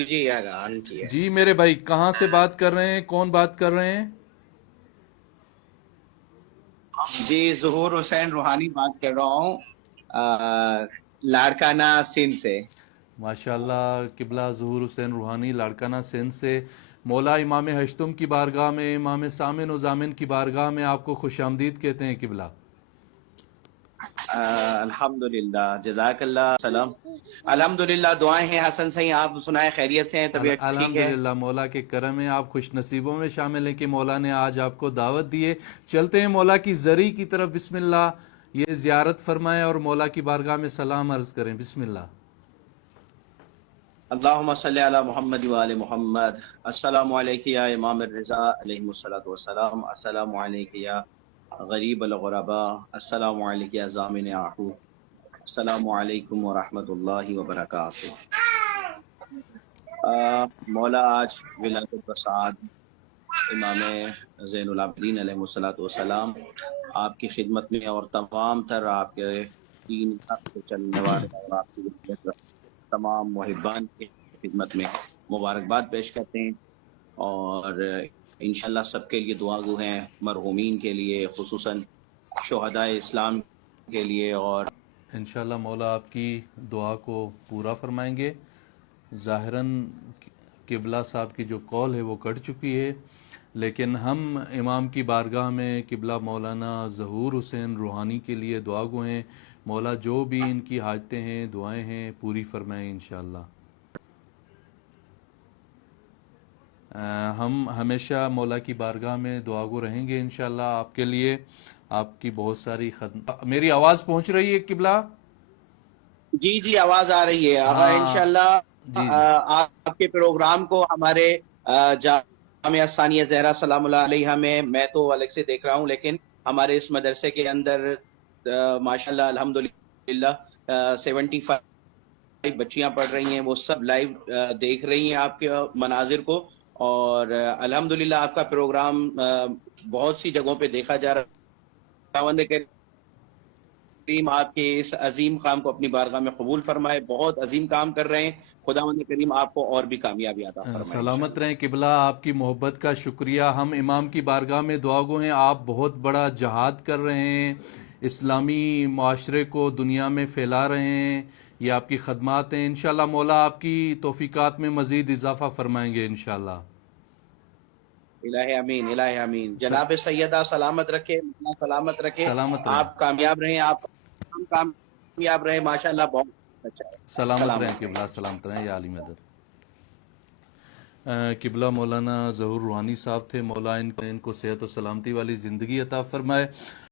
جی جی آن کی ہے۔ جی میرے بھائی کہاں سے بات کر رہے ہیں، کون بات کر رہے ہیں؟ جی ظہور حسین روحانی بات کر رہا ہوں، لاڑکانہ سندھ سے۔ ماشاءاللہ، قبلہ ظہور حسین روحانی لاڑکانہ سندھ سے۔ مولا امام ہشتم کی بارگاہ میں، امام سامن و زامن کی بارگاہ میں آپ کو خوش آمدید کہتے ہیں قبلہ۔ الحمدللہ، جزاک اللہ سلام۔ الحمدللہ، دعائیں ہیں حسن صحیح، آپ سنائیں خیریت سے ہیں؟ طبیعت ٹھیک ہے؟ الحمدللہ، مولا کے کرم ہے، آپ خوش نصیبوں میں شامل ہیں کہ مولا نے آج آپ کو دعوت دی ہے۔ چلتے ہیں مولا کی زری کی طرف، بسم اللہ، یہ زیارت فرمائیں اور مولا کی بارگاہ میں سلام عرض کریں، بسم اللہ۔ اللہم صلی علی محمد وآل محمد۔ السلام علیکم یا امام الرضا علیہ الصلوۃ والسلام، السلام علیکم یا غریب الغرباء، السلام علیکم یا ضامن آہو، السلام علیکم ورحمۃ اللہ وبرکاتہ۔ مولا آج ولادت بسعاد امام زین العابدین علیہ الصلوۃ والسلام آپ کی خدمت میں اور تمام تر آپ کے دین پہ چلنے والے اور آپ کی تمام محبان کی خدمت میں مبارکباد پیش کرتے ہیں، اور انشاءاللہ سب کے لیے دعا گو ہیں، مرحومین کے لیے، خصوصاً شہدائے اسلام کے لیے، اور انشاءاللہ مولا آپ کی دعا کو پورا فرمائیں گے۔ ظاہراً قبلہ صاحب کی جو کال ہے وہ کٹ چکی ہے، لیکن ہم امام کی بارگاہ میں قبلہ مولانا ظہور حسین روحانی کے لیے دعا گو ہیں، مولا جو بھی ان کی حاجتیں ہیں، دعائیں ہیں، پوری فرمائیں انشاءاللہ۔ ہم ہمیشہ مولا کی بارگاہ میں دعا گو رہیں گے انشاءاللہ آپ کے لیے، آپ کی بہت ساری خدمت۔ میری آواز پہنچ رہی ہے قبلہ؟ جی جی آواز آ رہی ہے آقا، ہاں انشاءاللہ جی جی آپ کے پروگرام کو ہمارے جامعہ ثانیہ زہرا سلام اللہ علیہا میں تو الگ سے دیکھ رہا ہوں، لیکن ہمارے اس مدرسے کے اندر ماشاءاللہ الحمدللہ 75 بچیاں پڑھ رہی ہیں، وہ سب لائیو دیکھ رہی ہیں آپ کے مناظر کو، اور الحمدللہ آپ کا پروگرام بہت سی جگہوں پہ دیکھا جا رہا ہے۔ خداوند کریم آپ کے اس عظیم کام کو اپنی بارگاہ میں قبول فرمائے، بہت عظیم کام کر رہے ہیں، خداوند کریم آپ کو اور بھی کامیابی عطا فرمائے سلامت انشاءاللہ۔ رہیں قبلہ، آپ کی محبت کا شکریہ۔ ہم امام کی بارگاہ میں دعا گو ہیں، آپ بہت بڑا جہاد کر رہے ہیں، اسلامی معاشرے کو دنیا میں پھیلا رہے ہیں، یہ آپ کی خدمات ہیں، انشاءاللہ مولا آپ کی توفیقات میں مزید اضافہ فرمائیں گے انشاءاللہ۔ الہ امین، الہ امین۔ جناب سیدہ سلامت رکھے، اللہ سلامت رکھے، سلامت رہیں، آپ کامیاب رہیں، آپ کامیاب رہیں، ماشاءاللہ بہت اچھا ہے۔ سلامت رہیں سلامت قبلہ، رہیں۔ سلامت رہیں یا علی مدد۔ قبلہ مولانا ظہور روحانی صاحب تھے، مولا ان کو صحت و سلامتی والی زندگی عطا فرمائے۔